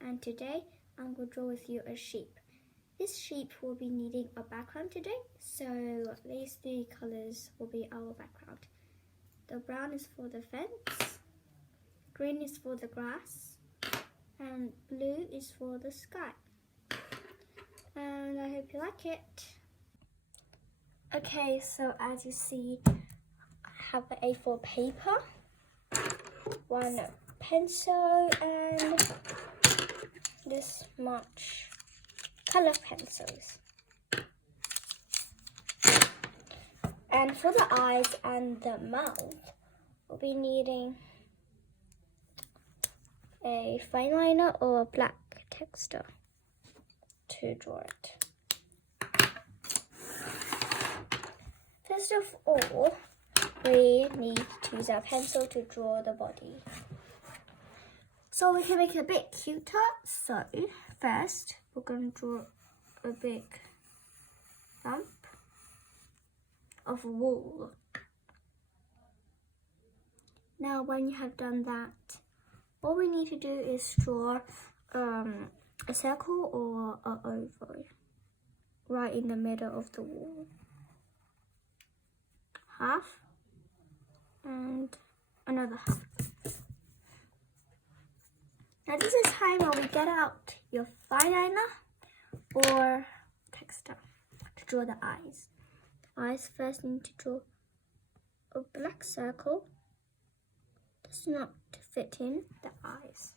and today I'm going to draw with you a sheep. This sheep will be needing a background today, so these three colours will be our background. The brown is for the fence, green is for the grass, and blue is for the sky. And I hope you like it. Okay, so as you see, I have an A4 paper, one pencil, and this much color pencils. And for the eyes and the mouth, we'll be needing a fine liner or a black texture to draw it. First of all, we need to use our pencil to draw the body. So we can make it a bit cuter. So first, we're going to draw a big lump of wool. Now when you have done that, all we need to do is draw a circle or an oval right in the middle of the wool. Half and another half. Now this is time when we get out your fine liner or texture to draw the eyes. The eyes first need to draw a black circle. Does not fit in the eyes.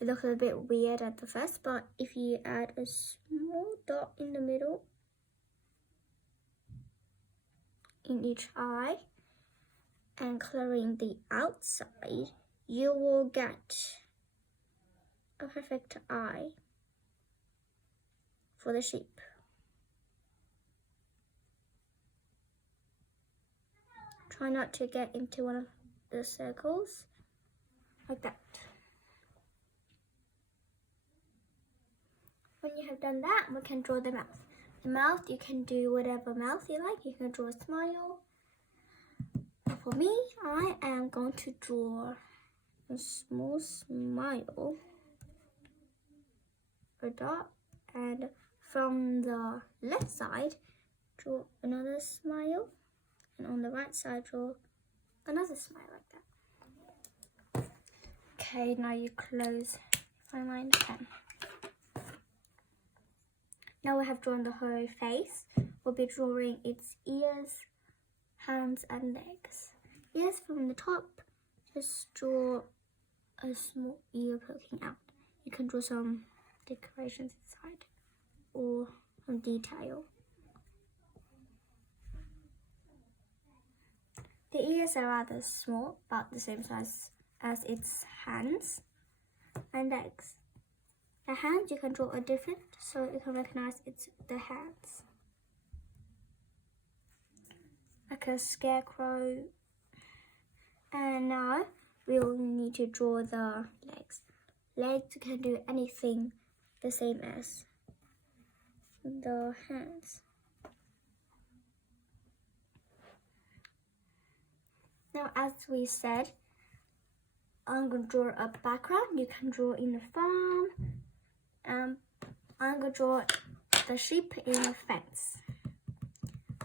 It looks a bit weird at the first, but if you add a small dot in the middle in each eye and coloring the outside, you will get a perfect eye for the sheep. Try not to get into one of the circles, like that. When you have done that, we can draw the mouth. The mouth, you can do whatever mouth you like. You can draw a smile. But for me, I am going to draw a small smile, a dot, and from the left side, draw another smile, and on the right side, draw another smile like that. Okay, now you close fine line pen. Now we have drawn the whole face. We'll be drawing its ears, hands and legs. Ears from the top, just draw a small ear poking out. You can draw some decorations inside or some detail. The ears are rather small, about the same size as its hands and legs. The hands you can draw a different, so you can recognize it's the hands. Like a scarecrow. And now we'll need to draw the legs. Legs you can do anything the same as the hands. Now, as we said, I'm going to draw a background. You can draw in the farm. I'm going to draw the sheep in a fence.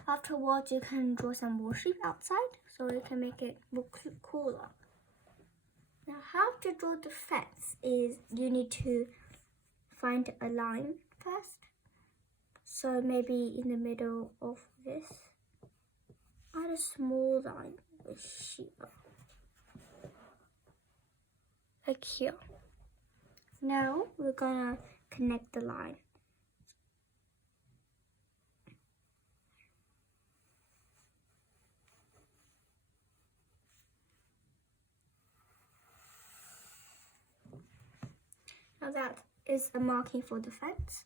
Afterwards, you can draw some more sheep outside, so you can make it look cooler. Now, how to draw the fence is you need to find a line first. So maybe in the middle of this, add a small line with sheep, like here. Now we're gonna connect the line. Now that is a marking for the fence.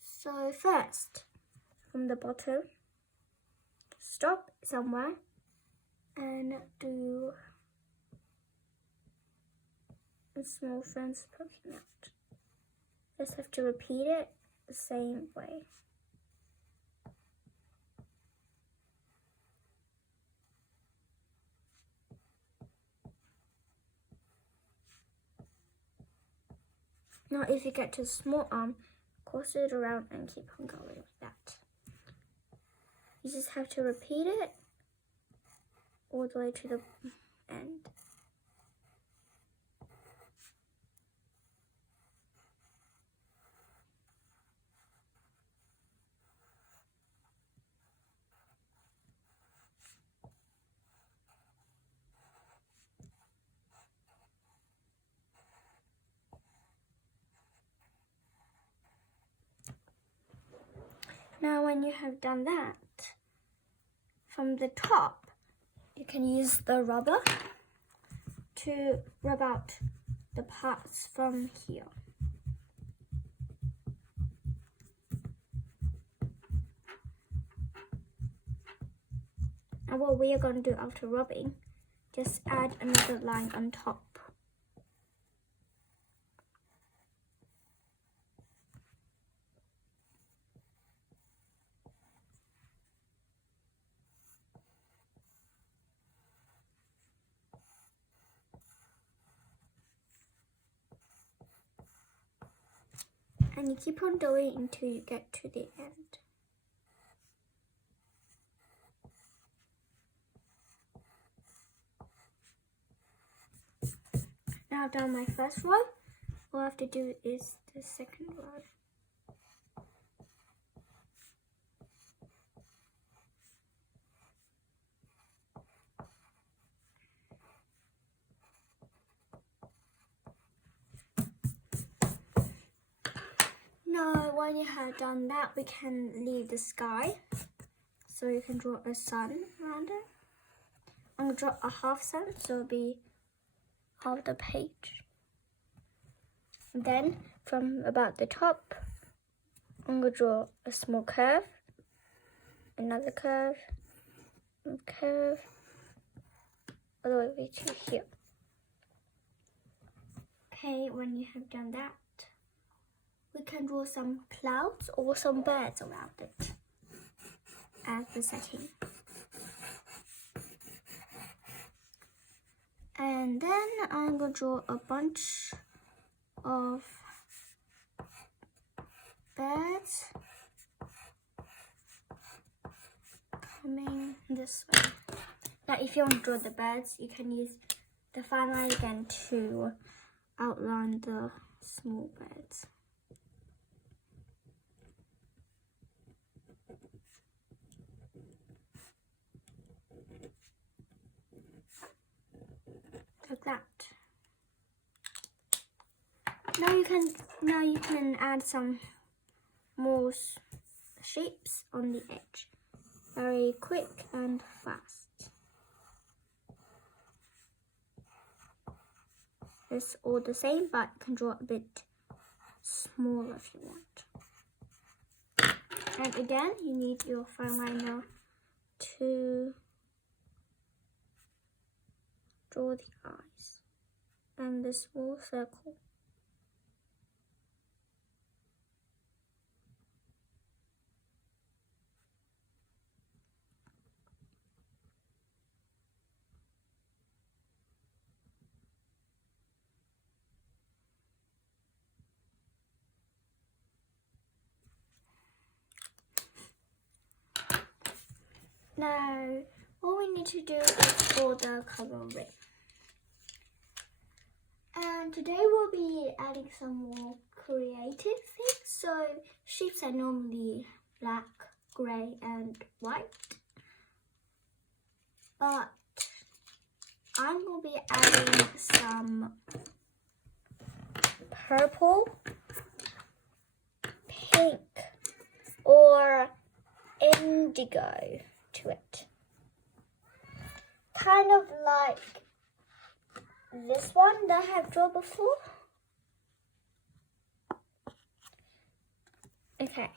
So first, from the bottom, stop somewhere and do a small fence poking out. Just have to repeat it the same way. Now if you get to the small arm, cross it around and keep on going like that. You just have to repeat it all the way to the end. Now when you have done that, from the top, you can use the rubber to rub out the parts from here. And what we are going to do after rubbing, just add another line on top. And you keep on doing it until you get to the end. Now I've done my first one. All I have to do is the second one. Now, when you have done that, we can leave the sky. So you can draw a sun around it. I'm going to draw a half sun, so it'll be half the page. And then, from about the top, I'm going to draw a small curve, another curve, and curve, all the way to here. Okay, when you have done that, we can draw some clouds or some birds around it as the setting. And then I'm going to draw a bunch of birds coming this way. Now if you want to draw the birds, you can use the fine line again to outline the small birds. Like that. Now you can add some more shapes on the edge. Very quick and fast. It's all the same, but you can draw a bit smaller if you want. And again, you need your fine liner to draw the eyes and the small circle. Now, all we need to do is draw the color ring. And today we'll be adding some more creative things. So shapes are normally black, grey and white. But I'm going to be adding some purple, pink or indigo to it. Kind of like this one that I have drawn before. Okay.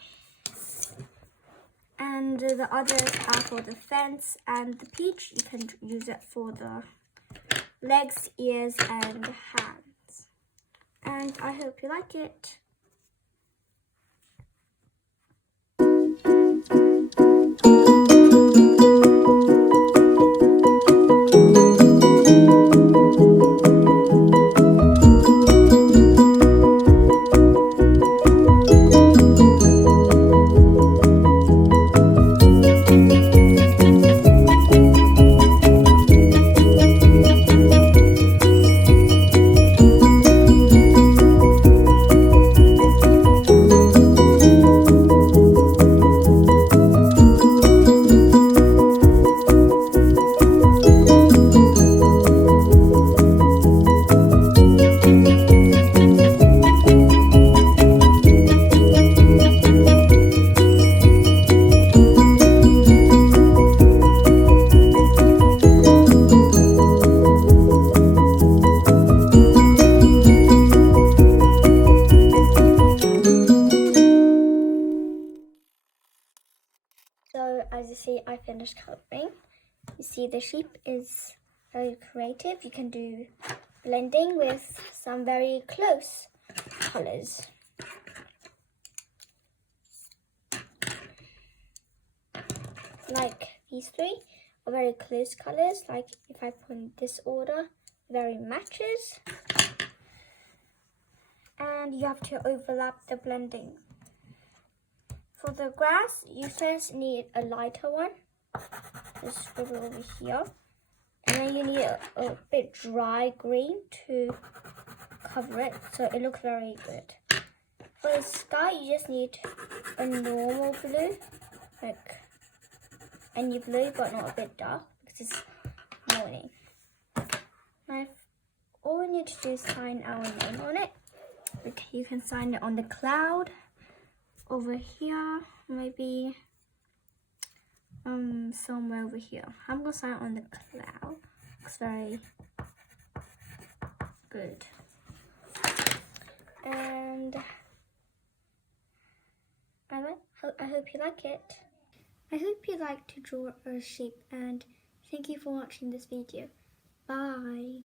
And the others are for the fence and the peach. You can use it for the legs, ears and hands. And I hope you like it. see, I finished coloring. You see, the sheep is very creative. You can do blending with some very close colors. Like these three are very close colors. Like if I put in this order, very matches. And you have to overlap the blending. For the grass, you first need a lighter one. Just scribble over here. And then you need a bit dry green to cover it so it looks very good. For the sky, you just need a normal blue, like any blue but not a bit dark because it's morning. Now, all we need to do is sign our name on it. Okay, you can sign it on the cloud over here, maybe somewhere over here. I'm gonna sign it on the cloud. Looks very good. And I hope you like it. I hope you like to draw a sheep, and thank you for watching this video. Bye.